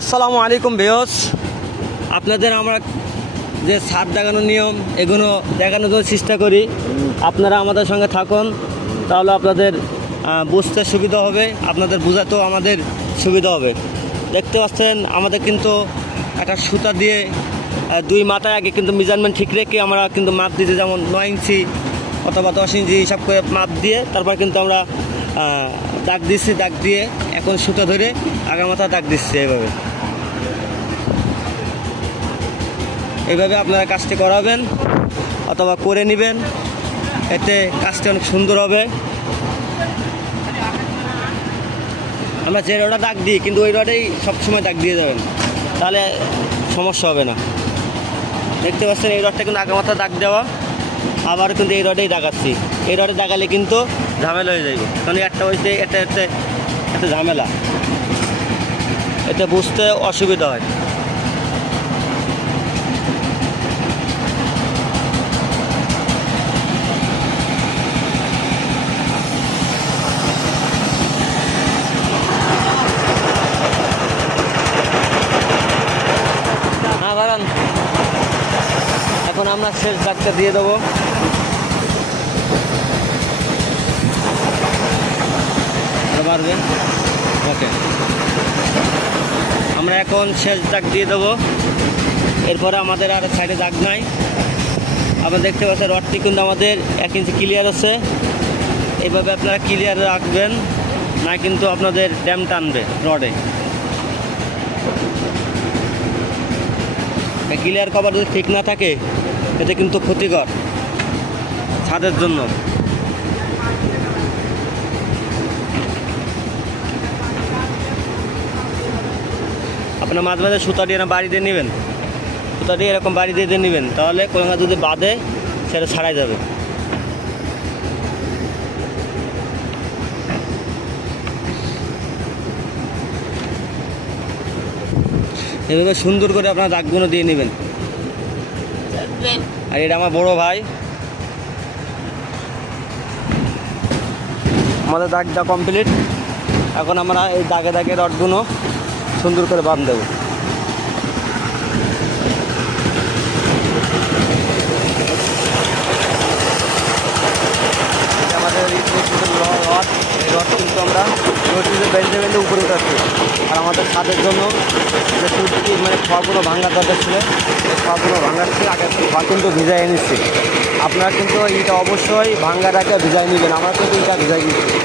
আসসালামু আলাইকুম ভিউয়ার্স, আপনাদের আমরা যে ছাদ দেখানোর নিয়ম এগুলো দেখানোর জন্য চেষ্টা করি। আপনারা আমাদের সঙ্গে থাকুন, তাহলে আপনাদের বুঝতে সুবিধা হবে, আপনাদের বোঝাতেও আমাদের সুবিধা হবে। দেখতে পাচ্ছেন আমাদের কিন্তু একটা সুতা দিয়ে দুই মাথায় আগে কিন্তু মেজারমেন্ট ঠিক রেখে আমরা কিন্তু মাপ দিতে, যেমন 9 ইঞ্চি অথবা 10 ইঞ্চি হিসাব করে মাপ দিয়ে তারপর কিন্তু আমরা দাগ দিচ্ছি। দাগ দিয়ে এখন সুতা ধরে আগা মাথা দাগ দিচ্ছি। এইভাবে আপনারা কাজটি করাবেন অথবা করে নেবেন, এতে কাজটি অনেক সুন্দর হবে। আমরা যে রডটা দাগ দিই কিন্তু ওই রডেই সবসময় দাগ দিয়ে যাবেন, তাহলে সমস্যা হবে না। দেখতে পাচ্ছেন এই রডটা কিন্তু আগা মাথা দাগ দেওয়া, আবার কিন্তু এই রডেই দাগাচ্ছি। এই রডে দাগালে কিন্তু ঝামেলা হয়ে যাবে, কারণ একটা হয়েছে এতে ঝামেলা, এতে বুঝতে অসুবিধা হয়। এখন আমরা শেষ দাগটা দিয়ে দেবো। পারবেন, ওকে। আমরা এখন শেষ দাগ দিয়ে দেবো, এরপরে আমাদের আর সাইডে দাগ নাই। আপনারা দেখতে পাচ্ছেন রডটি কিন্তু আমাদের 1 ইঞ্চি ক্লিয়ার আছে। এইভাবে আপনারা ক্লিয়ার রাখবেন, না কিন্তু আপনাদের ড্যাম টানবে রডে। ক্লিয়ার কভার যদি ঠিক না থাকে এতে কিন্তু ক্ষতিকর ছাদের জন্য। আপনার মাঝে মাঝে সুতা দিয়ে বাড়ি দিয়ে নেবেন, সুতা দিয়ে এরকম বাড়ি দিয়ে নেবেন, তাহলে কোনো যদি বাঁধে সেটা ছাড়াই যাবে। এভাবে সুন্দর করে আপনার দাগগুলো দিয়ে নেবেন। আর এটা আমার বড় ভাই। আমাদের দাগটা কমপ্লিট। এখন আমরা এই দাগে দাগে রডগুলো সুন্দর করে বাঁধ দেবো। আমাদের রড, এই রড কিন্তু আমরা বেঁধে বেঁধে উপরে উঠাচ্ছি। আর আমাদের ছাদের জন্য যে সুরকি মানে খড়গুলো ভাঙার দরকার ছিল, এই খড়গুলো ভাঙাচ্ছি। আগে খড় কিন্তু ভিজাই নিচ্ছি। আপনারা কিন্তু এইটা অবশ্যই ভাঙার আগে ভিজাই নেবেন। আমরা কিন্তু এইটা ভিজাই নিচ্ছি।